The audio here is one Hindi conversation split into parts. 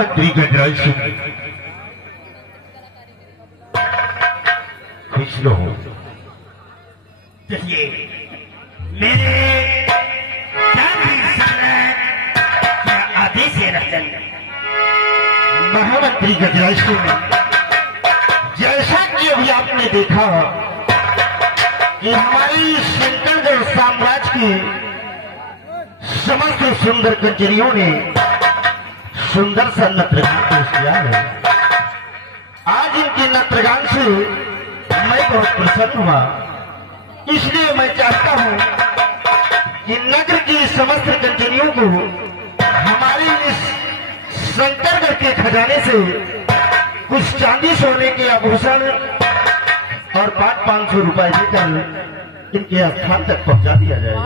महामंत्री गजराज सिंह खुश रहो। देखिए मेरे आदेश है रतन। महामंत्री गजराज सिंह, जैसा कि अभी आपने देखा कि हमारी शंकरगढ़ साम्राज्य की समस्त सुंदर कंजरियों ने सुंदर सा नत्रगान पेश किया है। आज इनके नत्रगान से मैं बहुत प्रसन्न हुआ, इसलिए मैं चाहता हूं कि नगर की समस्त कंजरियों को हमारी इस शंकरगढ़ के खजाने से कुछ चांदी सोने के आभूषण और 500-500 रुपए देकर इनके स्थान तक पहुंचा दिया जाए।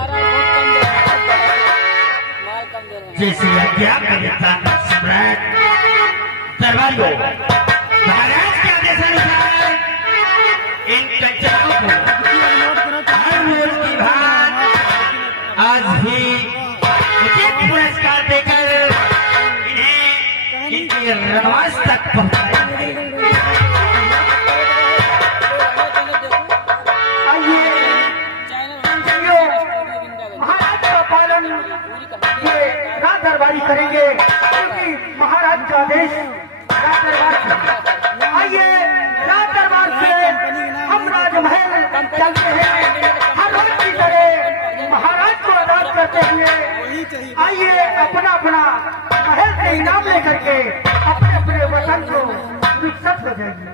जैसे आज्ञा करता सम्राट दरबारियों, महाराज के आदेशानुसार इन कंचनों को हर रोज की भांति आज भी उचित पुरस्कार देकर इन्हें इनके रनवास तक पहुंचाएंगे। दरबारी करेंगे क्योंकि महाराज का आदेश राज दरबार से। आइए राज दरबार से हम राजमहल चलते हैं, हर रोज की तरह महाराज को आजाद करते हुए। आइए अपना अपना महल से इनाम लेकर के अपने अपने वतन को विकसित हो जाएंगे।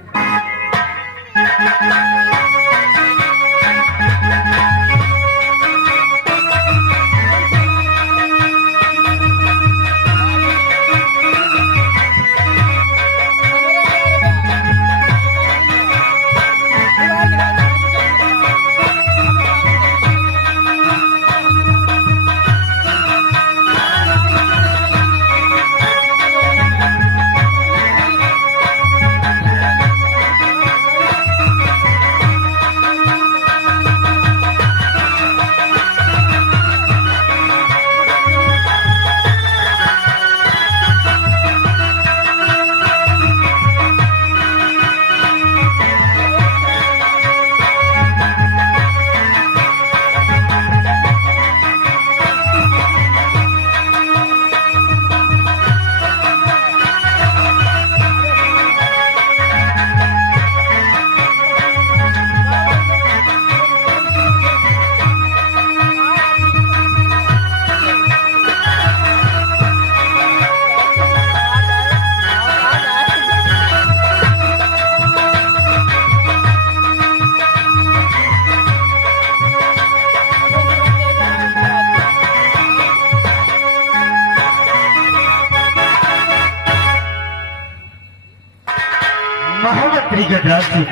महामंत्री गजराज सिंह,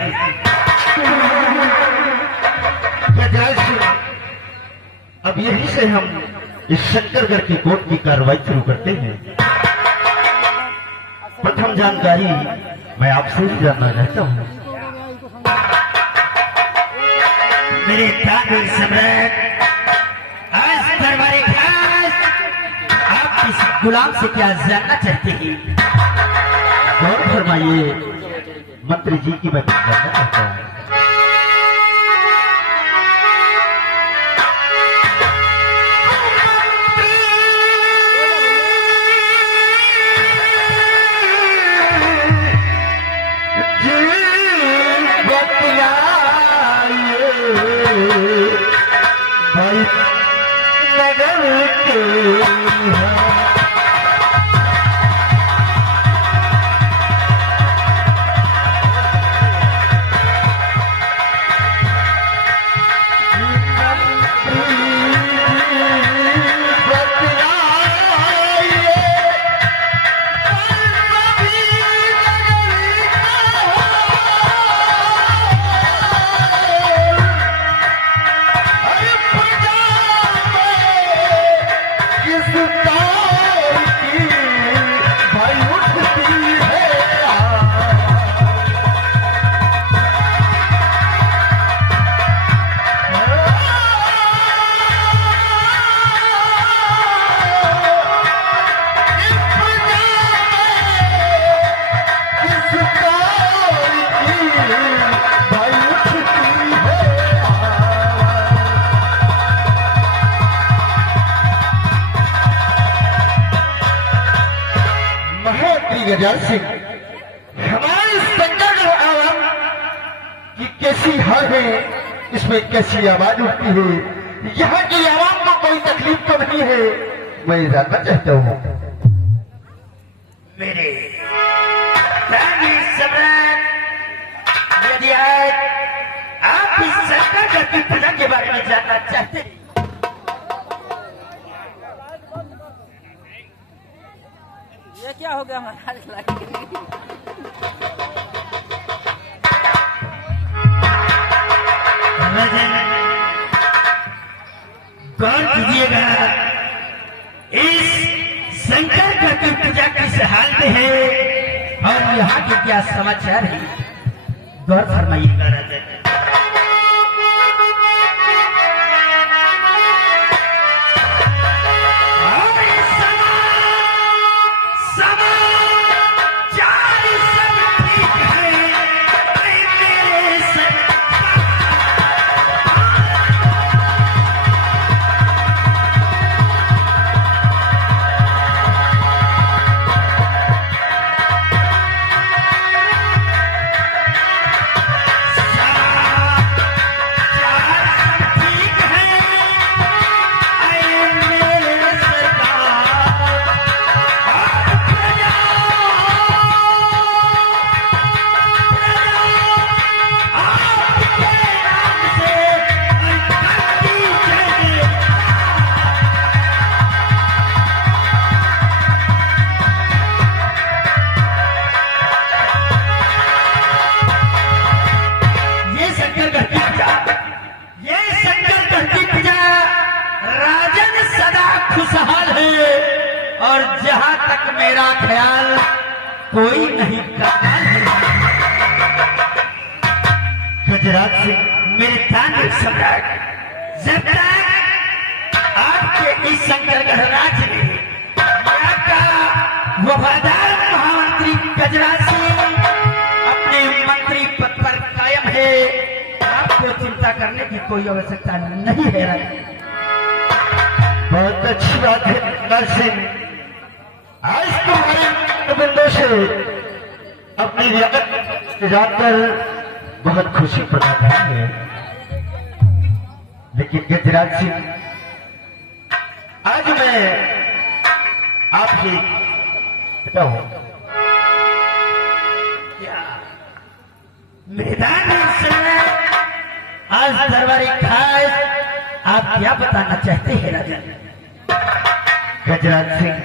अब यहीं से हम इस शंकरगढ़ की कोर्ट की कार्रवाई शुरू करते हैं। प्रथम जानकारी मैं आपसे ही जानना चाहता हूं। मेरे ताज सम्राट, आज दरबारी खास आप इस गुलाम से क्या जानना चाहते हैं? गौर फरमाइए मंत्री जी की मैं जानना चाहता हूँ। नगर के किस गजानन सिंह, हमारे शंकरगढ़ आवाम की कैसी हाल है, इसमें कैसी आवाज उठती है, यहाँ की आवाम को कोई तकलीफ तो नहीं है, मैं जानना चाहता हूँ। मेरे प्राणवीर सम्राट, यदि आज आप इस शंकरगढ़ की प्रजा के बारे में जानना चाहते हैं, ये क्या हो गया महाराज? राजन, गौर कीजिएगा, इस शंकरगढ़ की प्रजा किस हाल में है और यहाँ के क्या समाचार है, गौर फरमाइएगा राजन। और जहां तक मेरा ख्याल कोई नहीं करता है। गजराज सिंह, मेरे तांत्रिक सम्राट, जब तक आपके इस शंकरगढ़ राज्य में आपका वफादार महामंत्री गजराज सिंह अपने मंत्री पद पर कायम है, आपको चिंता करने की कोई आवश्यकता नहीं है। बहुत अच्छी बात है गजराज सिंह, आज तुम्हारे बंदों से अपनी रियासत जानकर बहुत खुशी प्रदान है। लेकिन गजराज सिंह, आज मैं आपसे बताऊं, मैदान में आज दरबारी खास आप क्या बताना चाहते हैं राजन? गजराज सिंह,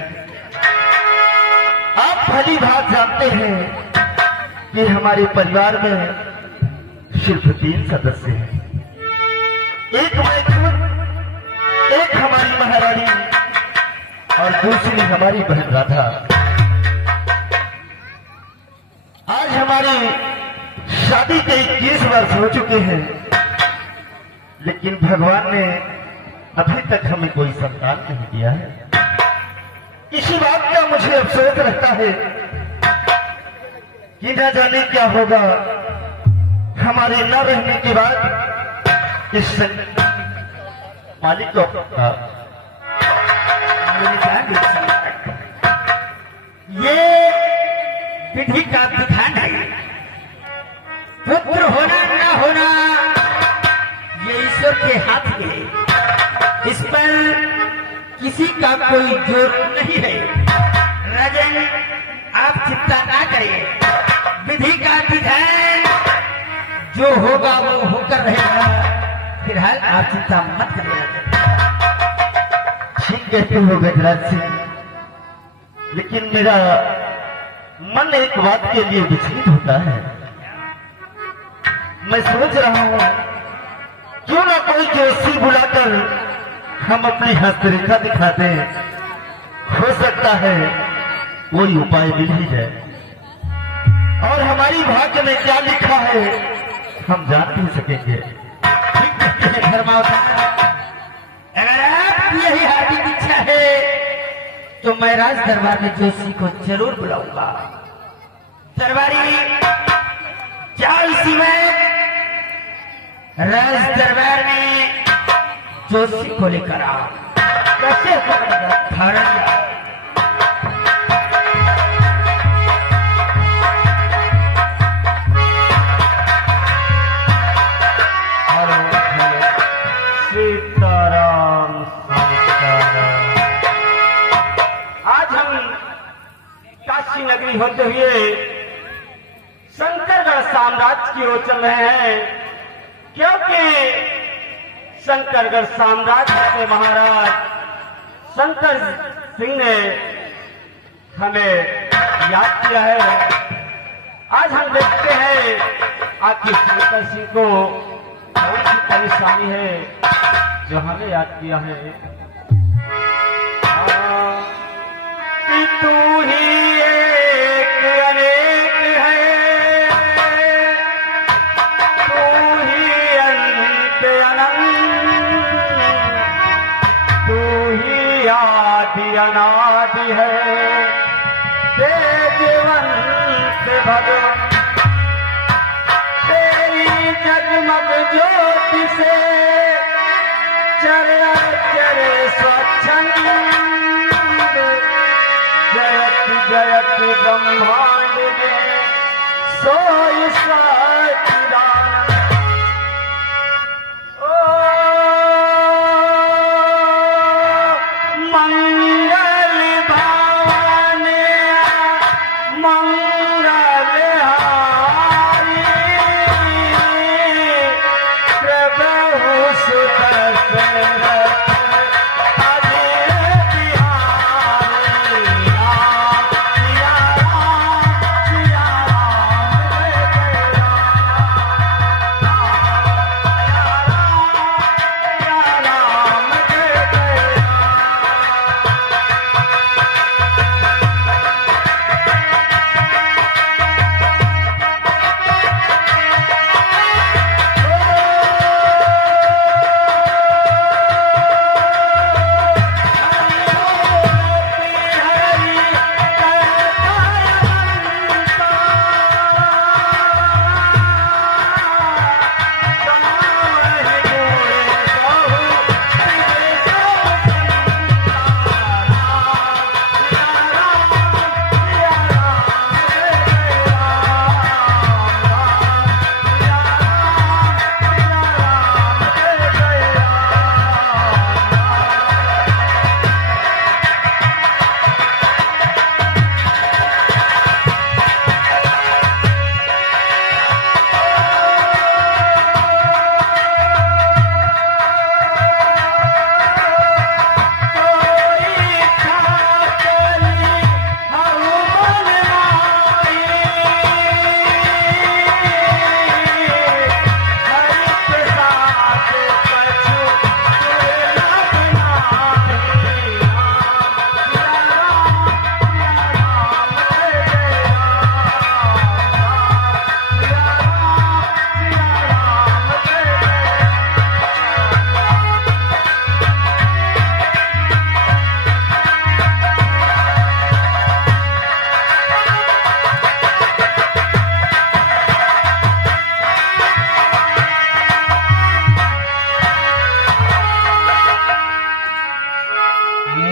आप भली बात जानते हैं कि हमारे परिवार में सिर्फ 3 सदस्य हैं, एक मैं खुद, एक हमारी महारानी और दूसरी हमारी बहन राधा। आज हमारी शादी के 21 वर्ष हो चुके हैं, लेकिन भगवान ने अभी तक हमें कोई संतान नहीं दिया है। इसी बात का मुझे अफसोस रहता है कि न जाने क्या होगा हमारे न रहने के बाद इस मालिक को। ये विधि का विधान है, पुत्र होना न होना ये ईश्वर के हाथ में है, इस पर किसी का कोई जोर नहीं है। राजन, आप चिंता ना करें, विधि का विधान जो होगा वो होकर रहेगा, फिलहाल आप चिंता मत करिए। ठीक कहते हो गजराज सिंह, लेकिन मेरा मन एक बात के लिए विचलित होता है। मैं सोच रहा हूं क्यों ना कोई जोशी बुलाकर हम अपनी हस्तरेखा दिखा दें, हो सकता है कोई उपाय मिल ही जाए और हमारी भाग्य में क्या लिखा है हम जान भी सकेंगे। अगर आप यही हार्दिक इच्छा है तो मैं राज दरबार में जोशी को जरूर बुलाऊंगा। दरबारी जाओ इसी में राज दरबार में जोशी को लेकर आओ। कैसे की नगरी होते हुए शंकरगढ़ साम्राज्य की ओर चल रहे हैं, क्योंकि शंकरगढ़ साम्राज्य के महाराज शंकर सिंह ने हमें याद किया है। आज हम देखते हैं आखिर शंकर सिंह को कौन सी परेशानी है जो हमें याद किया है। कि तू ही एक अनेक है, तू ही अंत अनंत, तू ही आदि अनादि है, तेजवंत भगवान। तेरी जगमग ज्योति से चर चर स्वच्छंद, जयत जयत ब्रह्मांड में सोई सच्चिदानंद। ओ मंगल भवन मंगल हारी, प्रभु सुत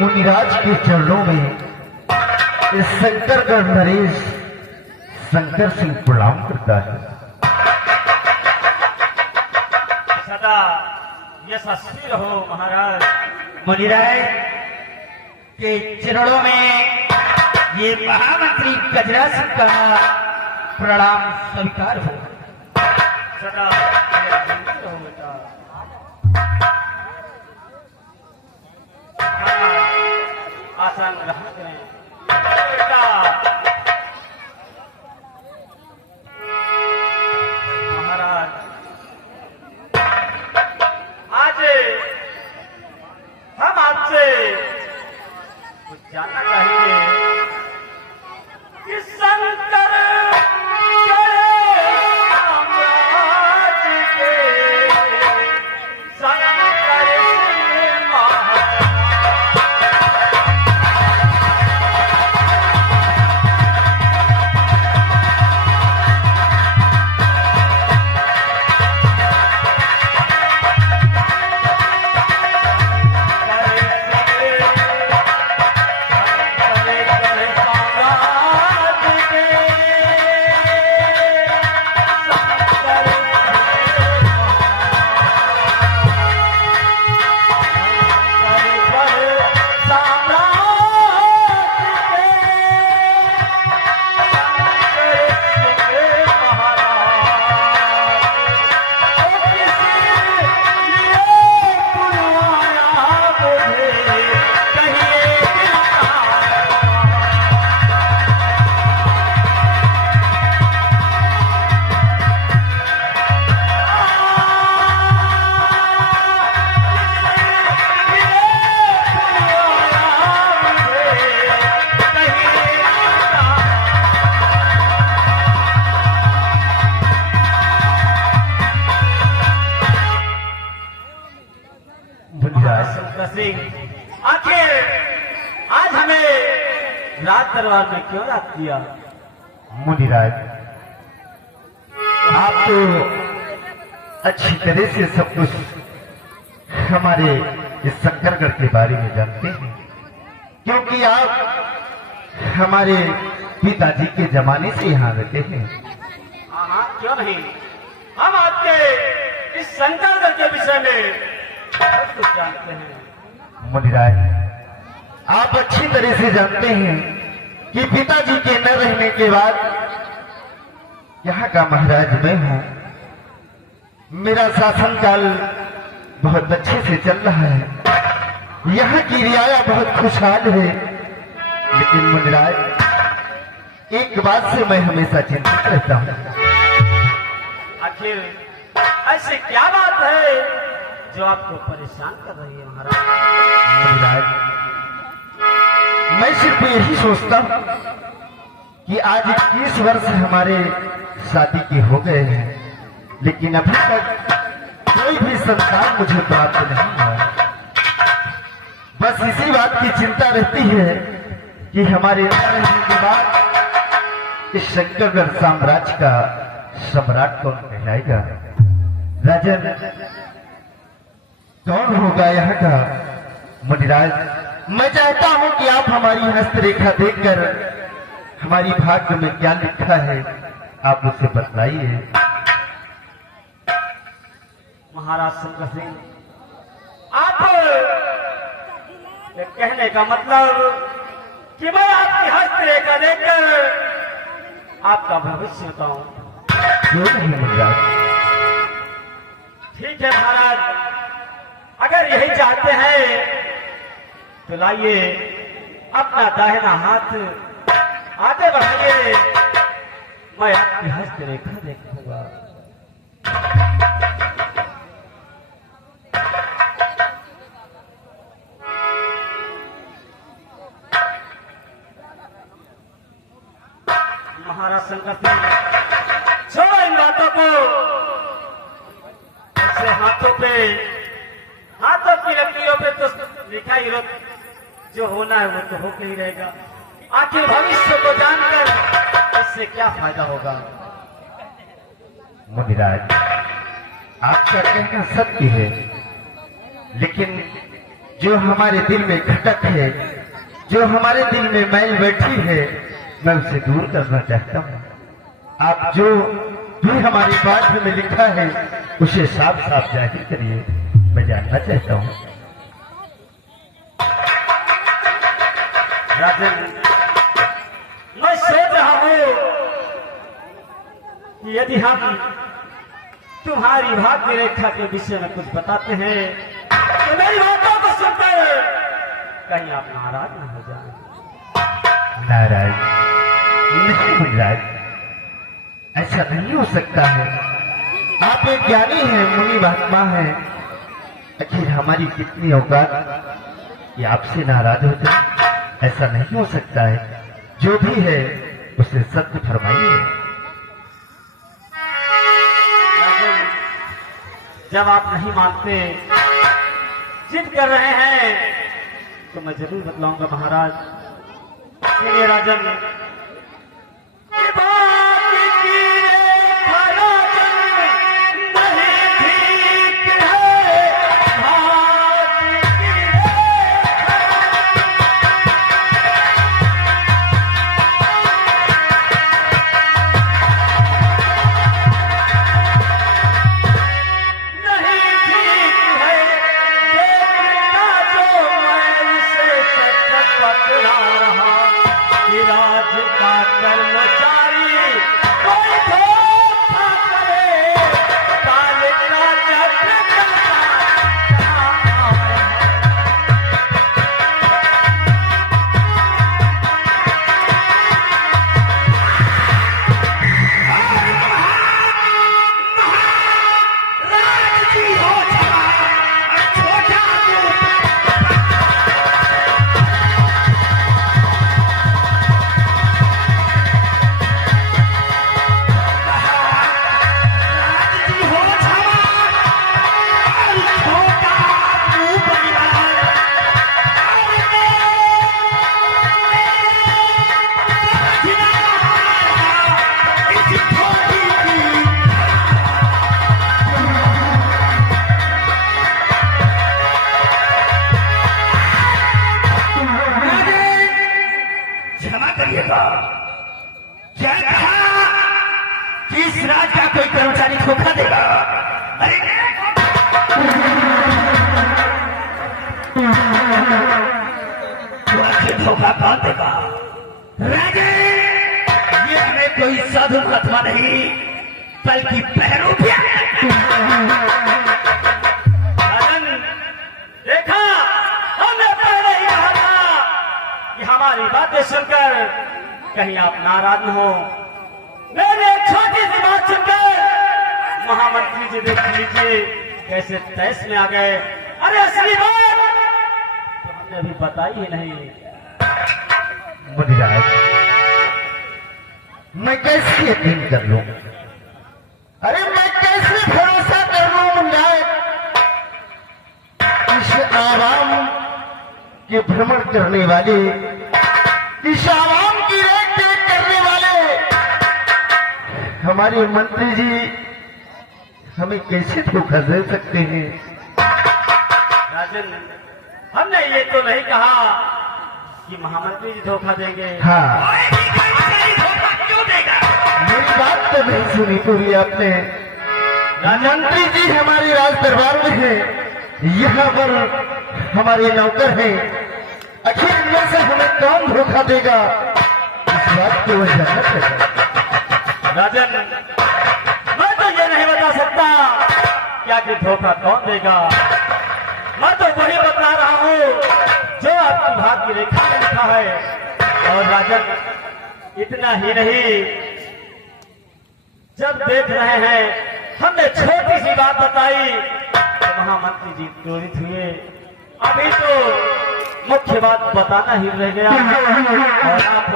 मुनिराज के चरणों में इस शंकरगढ़ नरेश शंकर सिंह प्रणाम करता है। सदा यशस्वी रहो महाराज। मुनिराज के चरणों में ये महामंत्री गजरा सिंह का प्रणाम स्वीकार हो। सदा यशस्वी रहो बेटा। आसन ग्रहण करें बेटा। महाराज आज हम आपसे कुछ जानना चाहेंगे कि शंकर आज हमें राज दरबार में क्यों रख दिया? मुनिराज, आप तो अच्छी तरह से सब कुछ हमारे इस शंकरगढ़ के बारे में जानते हैं, क्योंकि आप हमारे पिताजी के जमाने से यहाँ रहते हैं। हाँ, क्यों नहीं, हम आपके इस शंकरगढ़ के विषय में सब कुछ जानते हैं। मुनिराज, आप अच्छी तरह से जानते हैं कि पिताजी के न रहने के बाद यहाँ का महाराज मैं हूँ। मेरा शासनकाल बहुत अच्छे से चल रहा है, यहाँ की रियाया बहुत खुशहाल है। लेकिन मुनिराज, एक बात से मैं हमेशा चिंतित रहता हूँ। आखिर ऐसी क्या बात है जो आपको परेशान कर रही है महाराज? मुनिराज, मैं सिर्फ यही सोचता हूँ कि आज 21 वर्ष हमारे शादी के हो गए हैं, लेकिन अभी तक कोई भी संतान मुझे प्राप्त नहीं हुआ। बस इसी बात की चिंता रहती है कि हमारे रहने के बाद इस शंकरगढ़ साम्राज्य का सम्राट कौन कहलाएगा? राजन कौन होगा यहाँ का? मुनिराज, मैं चाहता हूँ कि आप हमारी हस्तरेखा देखकर हमारी भाग्य में क्या लिखा है आप उसे बतलाइए। महाराज शंकर सिंह, आप ये कहने का मतलब कि मैं आपकी हस्तरेखा देखकर आपका भविष्य बताऊं? क्यों नहीं मुनिराज? ठीक है महाराज, अगर यही चाहते हैं तो लाइए अपना दाहिना हाथ आगे बढ़ाइए, मैं आपकी हस्तरेखा देखूंगा। महाराज शंकर सिंह, छोड़ो इन बातों को। ऐसे हाथों की लकीरों पे तो लिखा ही रख, जो होना है वो तो होके ही रहेगा। आखिर भविष्य को जानकर इससे क्या फायदा होगा? मुनिराज, आपका कहना सत्य है, लेकिन जो हमारे दिल में खटक है, जो हमारे दिल में मैल बैठी है, मैं उसे दूर करना चाहता हूँ। आप जो भी हमारी बात में लिखा है उसे साफ साफ जाहिर करिए, मैं जानना चाहता हूँ। राजन, मैं सोच रहा हूँ कि यदि हम तुम्हारी भाग्य रेखा के विषय में कुछ बताते हैं तो मेरी बातों को सुनकर कहीं आप नाराज न हो जाए। नाराज नहीं मुनिराज, ऐसा नहीं हो सकता है। आप एक ज्ञानी हैं, मुनि महात्मा हैं, आखिर हमारी कितनी औकात कि आपसे नाराज हो जाए? ऐसा नहीं हो सकता है। जो भी है उसे सत्य फरमाइए। जब आप नहीं मानते, जिद कर रहे हैं, तो मैं जरूर बतलाऊंगा महाराज। सुनिए राजन, देगा। क्या कहा कि इस राज का कोई कर्मचारी धोखा देगा? अरे तो आखिर धोखा कौन देगा? राजे, ये हमें कोई साधु महात्मा नहीं बल्कि बहरूपिया है। राजन, देखा, हमने पहले ही कहा था कि हमारी बातें सुनकर कहीं आप नाराज न हो। मैंने एक छोटी सी बात सुनकर महामंत्री जी देख लीजिए कैसे तैस में आ गए। अरे असली बात तो हमने अभी बताई ही नहीं। मुनिराज, मैं कैसे यकीन कर लूं? अरे मैं कैसे भरोसा कर लूं मुनिराज? इस आवाम के भ्रमण करने वाले, इस आवाम की रेख देख करने वाले हमारे मंत्री जी हमें कैसे धोखा दे सकते हैं? राजन, हमने ये तो नहीं कहा कि महामंत्री जी धोखा देंगे। हाँ, धोखा क्यों देगा? मेरी बात तो नहीं सुनी पूरी आपने। मंत्री जी हमारे राज दरबार में है, यहाँ पर हमारे नौकर हैं। आखिर इनमें से हमें कौन धोखा देगा, इस बात को वह जानना चाहिए। राजन, मैं तो ये नहीं बता सकता क्या कि धोखा कौन देगा। मैं तो वही बता रहा हूँ जो आपकी भाग्य रेखा में लिखा है। और राजन, इतना ही नहीं, जब देख रहे हैं हमने छोटी सी बात बताई तो महामंत्री जी क्रोधित हुए। अभी तो मुख्य बात बताना ही रह गया। और आप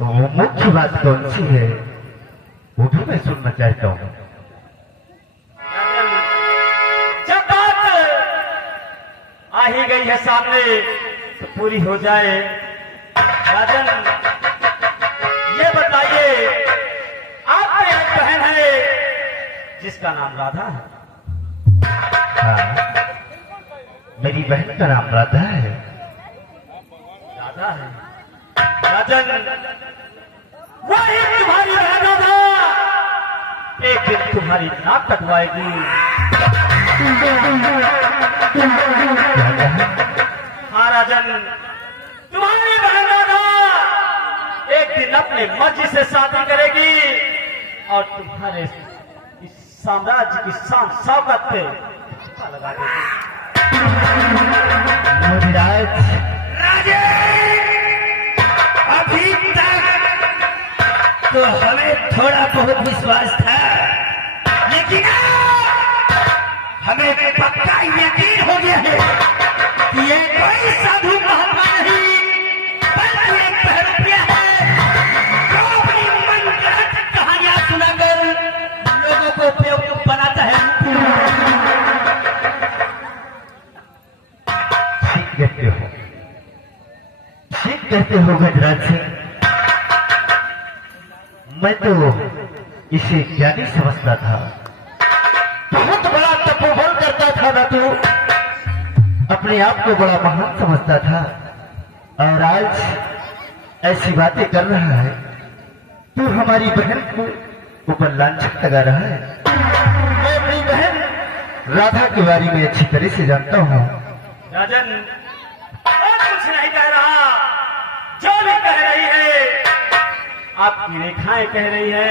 वो मुख्य बात कौन सी है वो भी मैं सुनना चाहता हूँ। जब बात आ ही गई है सामने तो पूरी हो जाए। राजन, ये बताइए, आपकी एक बहन है जिसका नाम राधा है। हाँ, मेरी बहन का नाम राधा है। राधा है। राजन, वही तुम्हारी राधा था। एक दिन तुम्हारी नाक कटवाएगी। हाँ राजन, तुम्हारी बहन राधा एक दिन अपने मर्जी से शादी करेगी और तुम्हारे इस साम्राज्य की शान शौकत पे ठप्पा लगा देगी। मुनिराज, राजे, अभी तक तो हमें थोड़ा बहुत विश्वास था, लेकिन हमें पक्का यकीन हो गया है कि ये कोई साधु महात्मा नहीं बल्कि एक बहरूपिया है जो अपनी मनगढ़ंत कहानियां सुनाकर लोगों को बेवकूफ बनाता है। ठीक कहते हो, ठीक कहते हो गजराज सिंह। मैं तो इसे ज्ञानी समझता था, बहुत बड़ा तपोबल करता था ना, तू अपने आप को बड़ा महान समझता था और आज ऐसी बातें कर रहा है। तू हमारी बहन को ऊपर लांछन लगा रहा है। मैं अपनी बहन राधा के बारे में अच्छी तरह से जानता हूँ। राजन, मैं कुछ नहीं कह रहा, जो भी कह रही है आपकी रेखाएं कह रही है।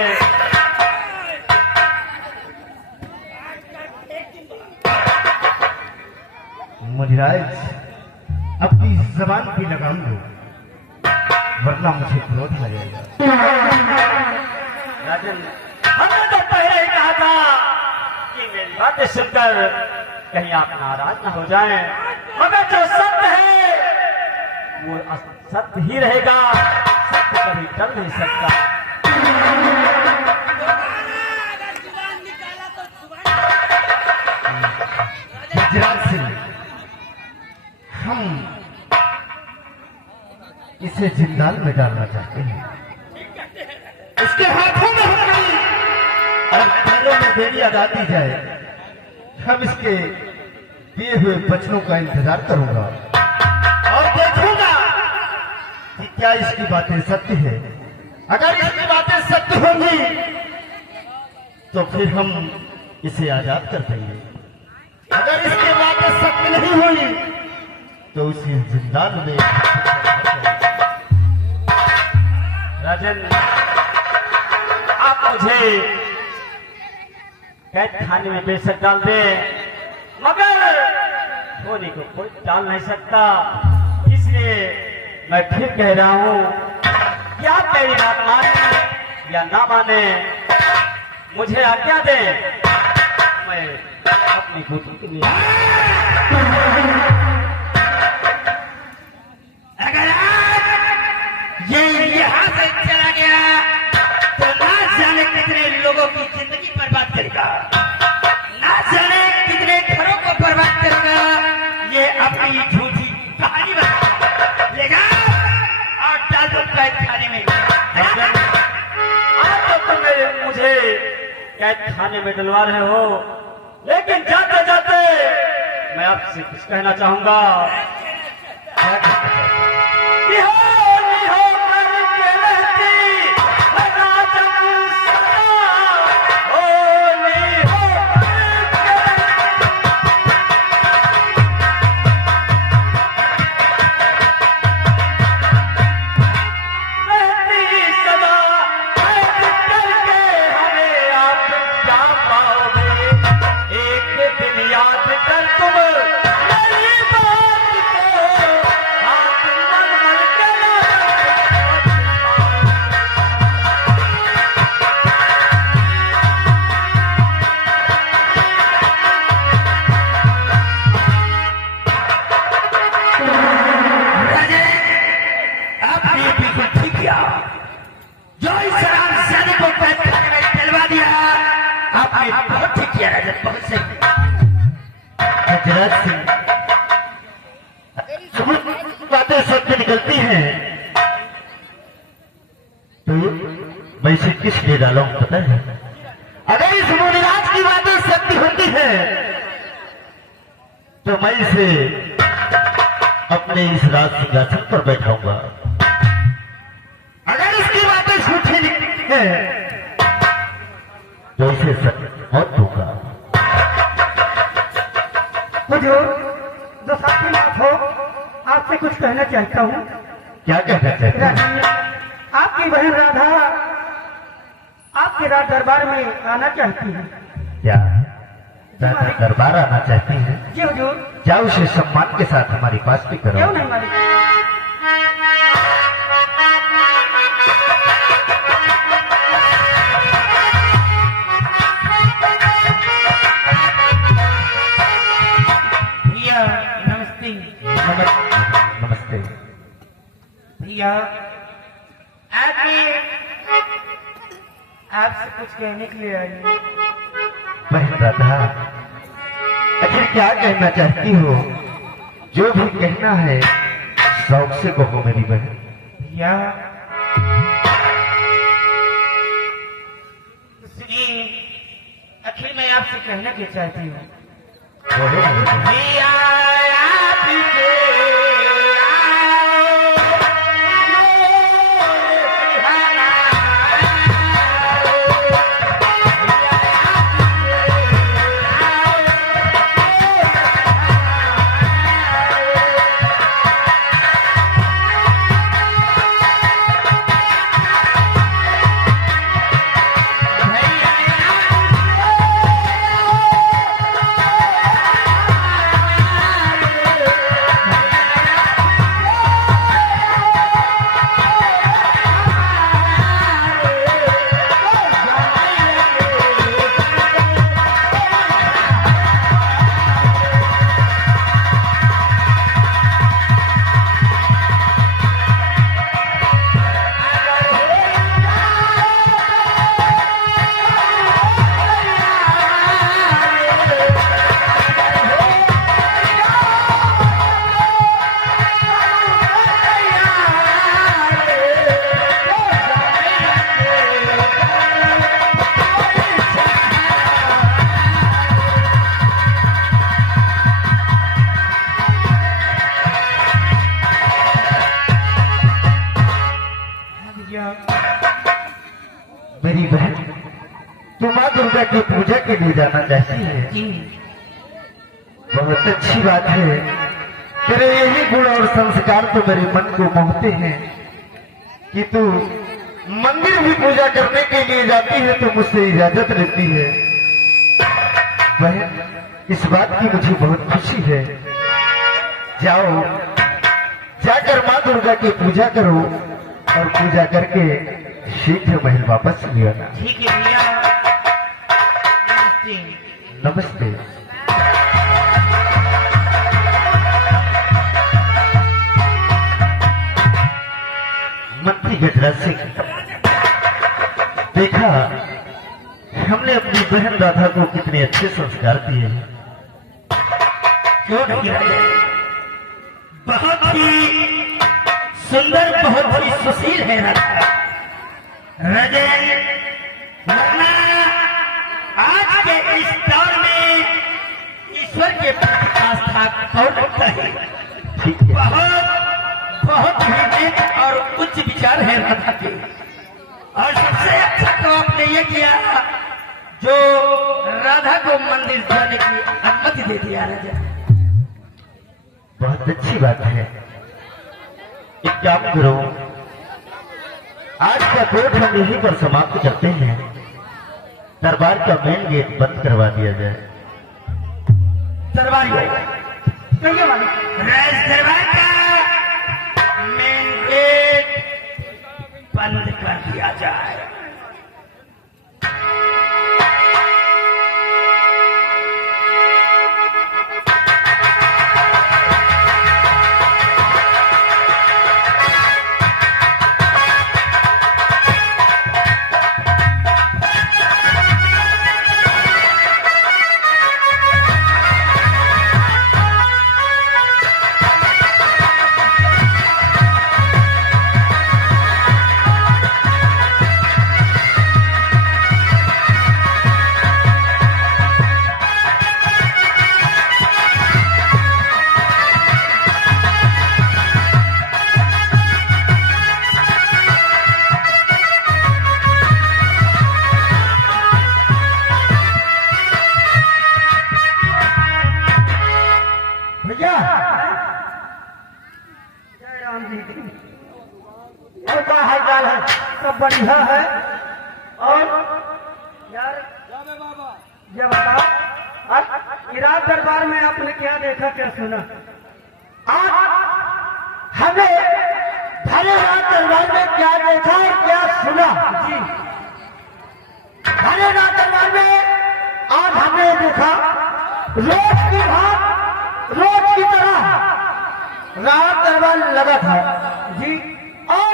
मुनिराज, अपनी जबान की लगाम दो वरना मुझे क्रोध आ जाएगा। राजन, हमने तो पहले ही कहा था कि मेरी बातें सुनकर कहीं आप नाराज न हो जाएं, मगर जो सत्य है वो सत्य ही रहेगा, सत्य कभी टल नहीं सकता। गजराज सिंह, हम इसे जिंदाल में डालना चाहते हैं। इसके हाथों में हथकड़ी और पैरों में बेड़ी लगा दी जाए। हम इसके दिए हुए वचनों का इंतजार करूंगा और देखूंगा कि क्या इसकी बातें सत्य है? अगर इसकी बातें सत्य होंगी तो फिर हम इसे आजाद कर देंगे। अगर इसकी बातें सत्य नहीं हुई तो उसे जिंदा में राजन, आप मुझे कैद खाने में बेशक डाल दे, मगर धोनी को कोई डाल नहीं सकता। इसलिए मैं फिर कह रहा हूं कि आप मेरी बात माने या ना माने, मुझे आज्ञा दे, मैं अपनी बेटी के लिए अगर आज ये यहाँ से चला गया तो ना जाने कितने लोगों की जिंदगी बर्बाद करेगा, ना जाने कितने घरों को बर्बाद करेगा। ये अपनी झूठी कहानी बनेगा और डाल दो कैद खाने में। आप तो तुम मुझे कैद खाने में डलवा रहे हो, लेकिन जाते जाते मैं आपसे कुछ कहना चाहूंगा। बहुत ठीक किया राजन, बहुत सही। हजरत सिंह, बातें सत्य निकलती हैं तो वैसे किस लिए डाला हूं पता है? अगर इस मुनिराज की बातें सत्य होती है तो मैं इसे अपने इस राज सिंहासन पर बैठाऊंगा। अगर इसकी बातें झूठी निकलती है तो इसे मौत दूंगा। हुजूर, जो साथी बात हो, आपसे कुछ कहना चाहता हूँ। क्या कहना चाहते हैं? राजन, आपकी बहन राधा आपके राज दरबार में आना चाहती है। क्या राधा दरबार आना चाहती हैं? जी हुजूर। क्या उसे सम्मान के साथ हमारे पास भी करो? क्यों नहीं मालिक? भैया नमस्ते। नमस्ते। भैया आज मैं आपसे कुछ कहने के लिए आई हूँ। बहन राधा, आखिर क्या कहना चाहती हो? जो भी कहना है शौक से कहो मेरी बहन। भैया सुनिए, आखिर मैं आपसे कहना क्या चाहती हूँ। बोलो मेरी बहन। भैया आपके मेरी बहन तू माँ दुर्गा की पूजा के लिए जाना चाहती है। जी बहुत अच्छी बात है। तेरे यही गुण और संस्कार तो मेरे मन को मोहते हैं कि तू मंदिर भी पूजा करने के लिए जाती है तो मुझसे इजाजत लेती है। बहन इस बात की मुझे बहुत खुशी है। जाओ जाकर माँ दुर्गा की पूजा करो और पूजा करके शीघ्र महल वापस ले आना। ठीक है भैया। नमस्ते। मंत्री गजराज सिंह, देखा हमने अपनी बहन राधा को कितने अच्छे संस्कार दिए हैं। क्यों नहीं राजा? बहुत ही सुंदर, बहुत ही सुशील है राजा। राजन वरना आज के इस दौर में ईश्वर के प्रति आस्था कौन रखता है? ठीक है। बहुत बहुत ही नेक और उच्च विचार है राधा के। और सबसे अच्छा तो आपने ये किया जो राधा को मंदिर जाने की अनुमति दे दिया राजा। बहुत अच्छी बात है। एक काम करो, आज का कोर्ट हम यहीं पर समाप्त करते हैं। दरबार का मेन गेट बंद करवा दिया जाए। दरबार कहिए मालिक। दरबार का मेन गेट बंद कर दिया जाए। भैया जय राम जी की। और क्या हाल चाल है? सब बढ़िया है। और यार ये बताओ, आज इराक दरबार में आपने क्या देखा क्या सुना? आज हमें भरे रात दरबार में क्या देखा और क्या सुना? जी भरे रात दरबार में आज हमने देखा रोज की भात रोज की तरह रात दरबार लगा था जी। और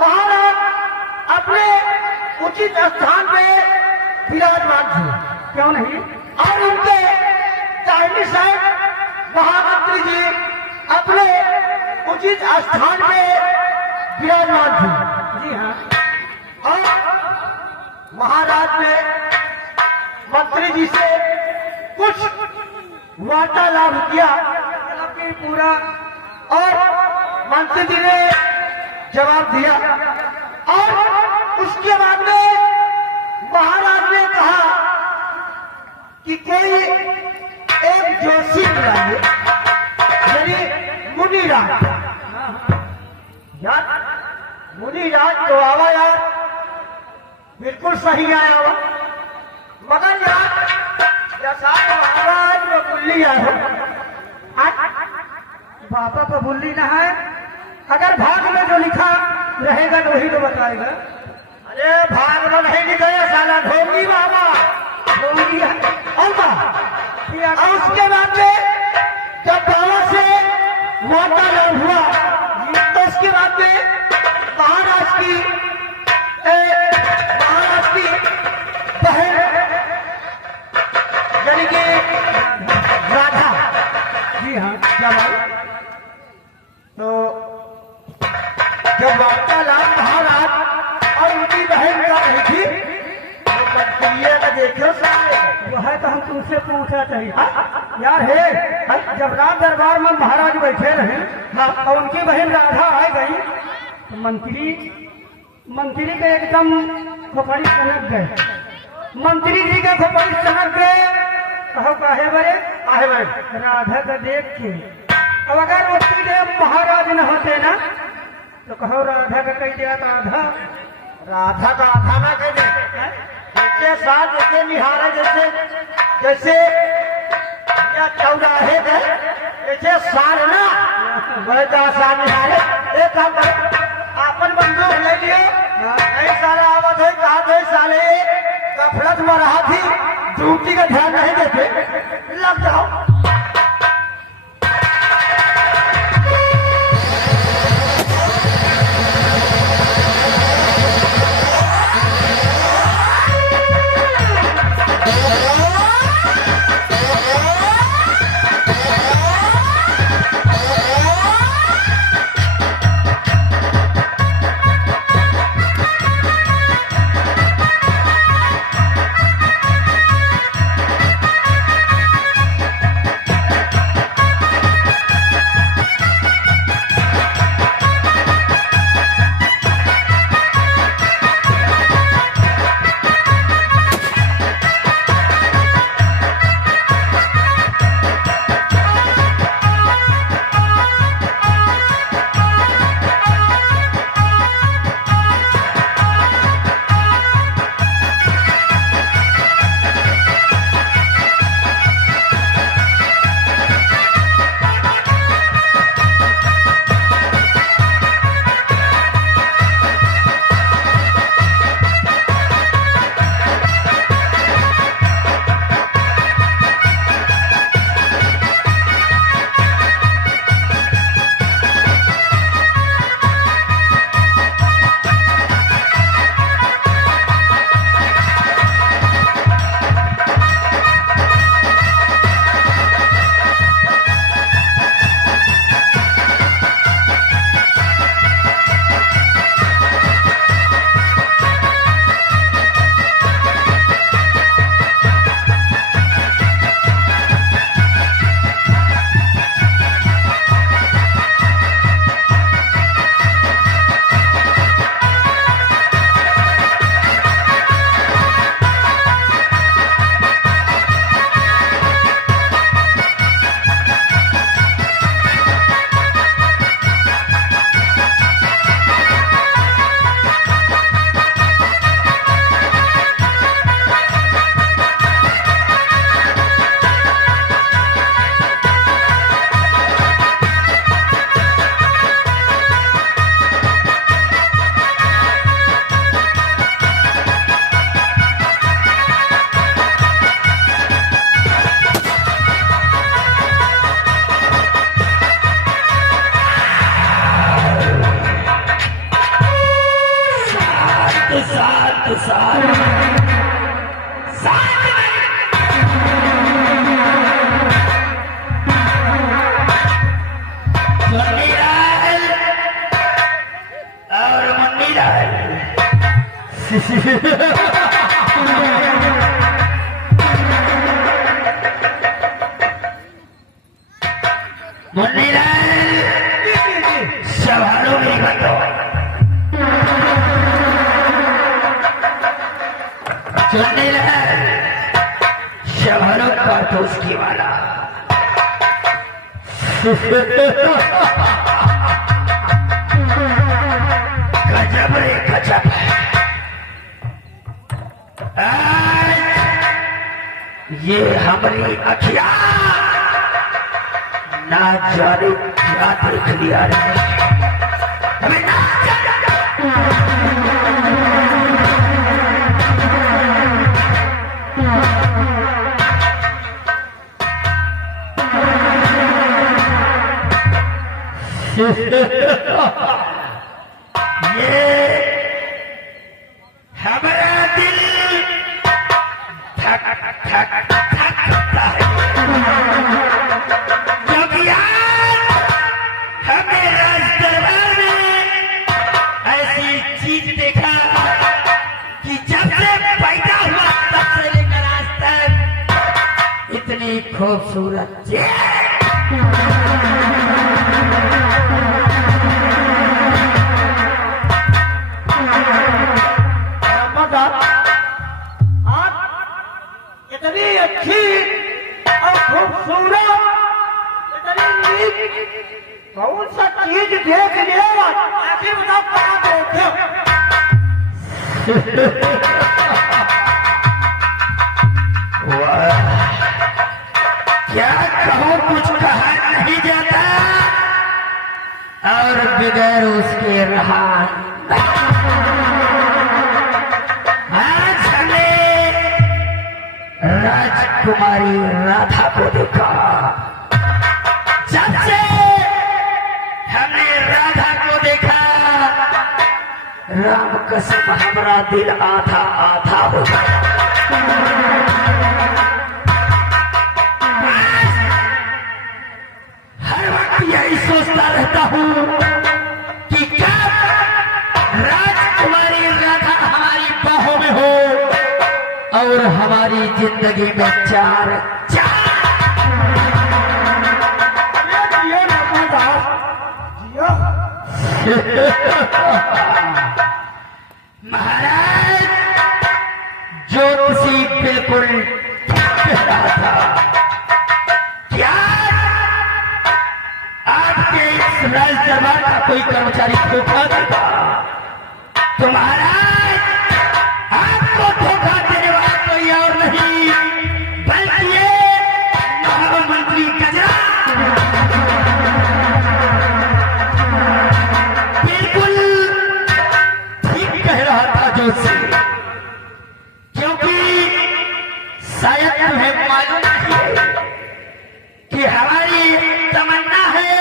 महाराज अपने उचित स्थान पे विराजमान थे, क्यों नहीं? और उनके दाहिनी साइड महामंत्री जी अपने उचित स्थान पे विराजमान थे। जी हाँ। और महाराज ने मंत्री जी से कुछ वार्तालाप किया कि पूरा, और मंत्री जी ने जवाब दिया। और उसके बाद में महाराज ने कहा कि कोई एक जोशी बुलाइए, यानी मुनिराज। यार मुनिराज तो आवा यार, बिल्कुल सही आया हुआ, मगर यार जैसा महाराज में बुल्ली आया हो। बाबा पर बुल्ली ना है, अगर भाग में जो लिखा रहेगा तो वही तो बताएगा। अरे भाग में नहीं लिखा है साला ढोंगी बाबा, ढोंगी है। और उसके बाद में जब बाबा से वार्तालाप हुआ तो उसके बाद में महाराज की बहन यानी कि राधा, जी हाँ, क्या बात? तो जब वार्तालाप महाराज और उनकी बहन का रही थी तो मंत्रिये का देखो सारे वो है तो हम तुमसे पूछा चाहिए। यार है जब रात दरबार में महाराज बैठे रहे और उनकी बहन राधा आ गई तो मंत्री का एकदम खोपड़ी सनक गए, मंत्री जी के खोपड़ी सनक गए। कहो काहे बरे? आहे बरे राधा का देख के। अब अगर वो सीधे महाराज न होते ना तो कहो राधा का कह दिया था आधा। राधा का आधा ना कह दे, जैसे साथ जैसे निहारा जैसे या चौराहे पे जैसे सारना वैसा सार निहारे। एक काम कर, आपन बंदूक ले लियो, नहीं सारा आवत है कहा थे साले गफलत में रहा थी, ड्यूटी का ध्यान नहीं देते, लग जाओ। गजब रे गजब। ये हमारी अखिया ना जाने क्या देख लिया रे, हमें ना ये हमारा दिल धक धक धकता है, क्योंकि आज हमें राजदरबार में ऐसी चीज देखा कि जब से पैदा हुआ तब से लेकर आज तक इतनी खूबसूरत चीज मजा देख लिया, आखिर बताओ कहाँ बैठे हो? वाह, क्या कहूँ, कुछ कहा नहीं जाता और बगैर उसके रहा। आज हमें राजकुमारी राधा को देखा। जब से हमने राधा को देखा, राम कसम हमारा दिल आधा आधा हो गया। हर वक्त यही सोचता रहता हूँ कि क्या राजकुमारी राधा हमारी बाहों में हो और हमारी जिंदगी में चार चार। ये नवादार, जियो। महाराज ज्योतिषी बिल्कुल कह रहा था, क्या आपके इस राज दरबार का कोई कर्मचारी धोखा देगा? तो महाराज, आपको धोखा देने वाला कोई और नहीं बल्कि ये महामंत्री गजरा। बिल्कुल ठीक कह रहा था जोशी, क्योंकि शायद तुम्हें मालूम नहीं है कि हमारी तमन्ना है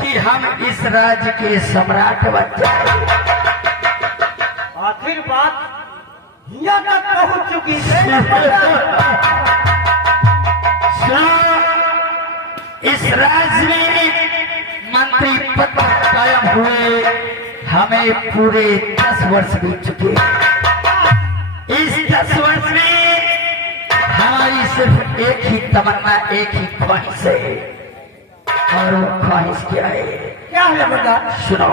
कि हम इस राज्य के सम्राट बन जाए। आखिर बात यहाँ तक पहुँच चुकी है। इस राज्य में मंत्री पद पर कायम हुए हमें पूरे 10 वर्ष बीत चुके। इस 10 वर्ष में हमारी सिर्फ एक ही तमन्ना, एक ही ख्वाहिश है, और वो ख्वाहिश क्या है? क्या है बता? सुनो।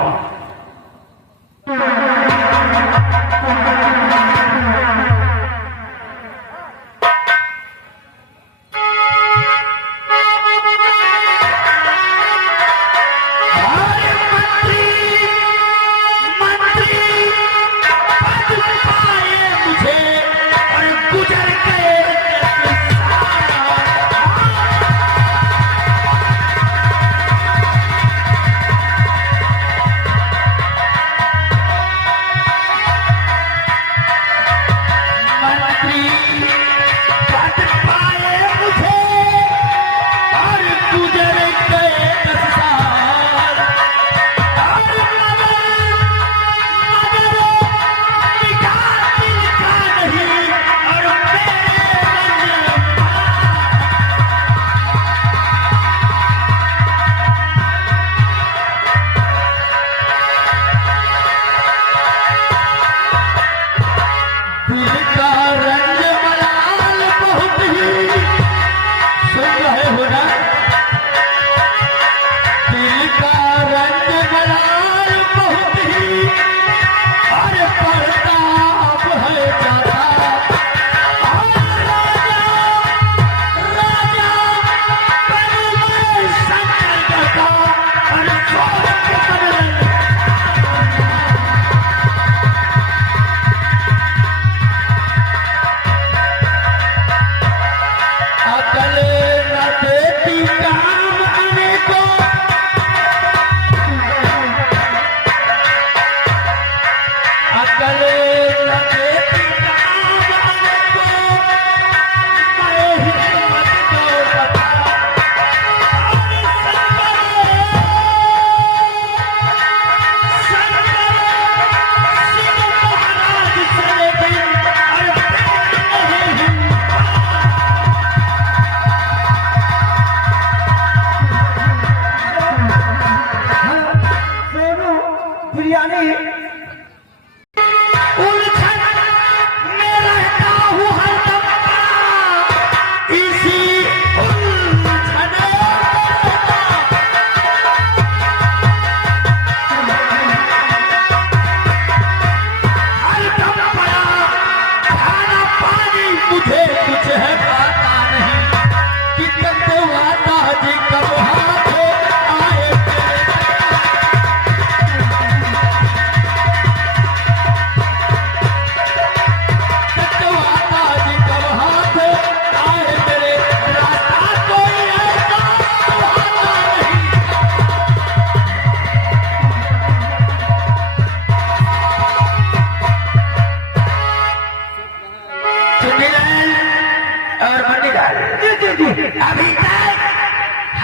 अभी तक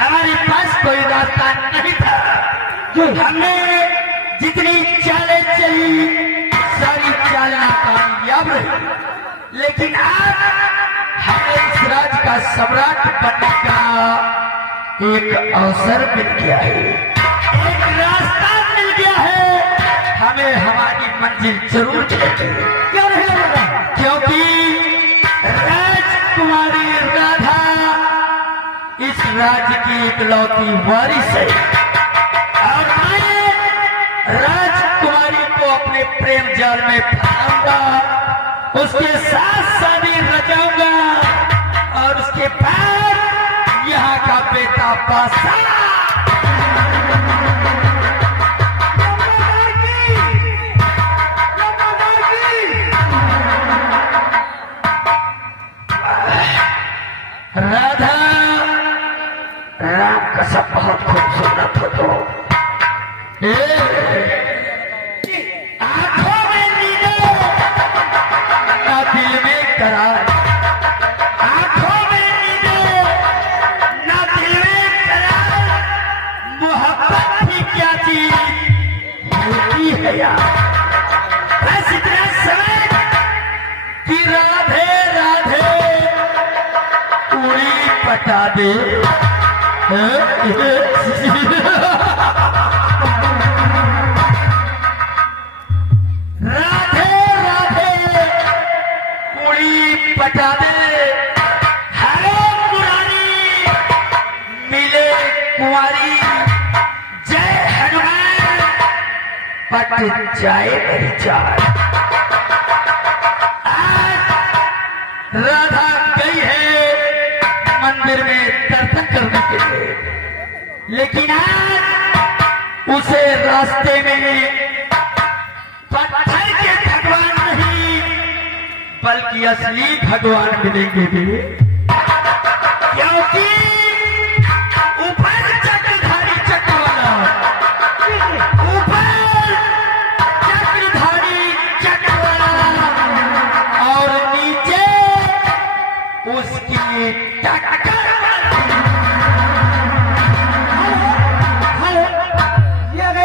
हमारे पास कोई रास्ता नहीं था। हमने जितनी चालें चली सारी चालें कामयाब रही, लेकिन आज हमें इस राज्य का सम्राट बनने का एक अवसर मिल गया है, एक रास्ता मिल गया है। हमें हमारी मंजिल जरूर मिलेगी। क्या नहीं लगा? क्योंकि राजकुमारी राधा इस राज्य की इकलौती वारिस है और मैं राजकुमारी को अपने प्रेम जाल में फंसाऊंगा, उसके साथ शादी रचाऊंगा और उसके बाद यहाँ का बेटा बादशाह राधा राम का सब बहुत खूबसूरत हो। तो आंखों में नींदे ना दिल में करार, आंखों में नींदे ना दिल में करार, मोहब्बत ही क्या चीज होती है यार। बस इतना समझ कि राधे राधे उड़ी पटा दे। राधे राधे उड़ी पटा दे, हरे मुरारी मिले कुंवारी, जय हनुमान पट जाए मेरी जान। आज राधा गई है मंदिर में दर्शन करने के लिए, लेकिन आज उसे रास्ते में पत्थर के भगवान नहीं बल्कि असली भगवान मिलेंगे भी, क्योंकि ऊपर चक्रधारी चक्रवाला, ऊपर चक्रधारी चक्रवाला और नीचे उसकी टक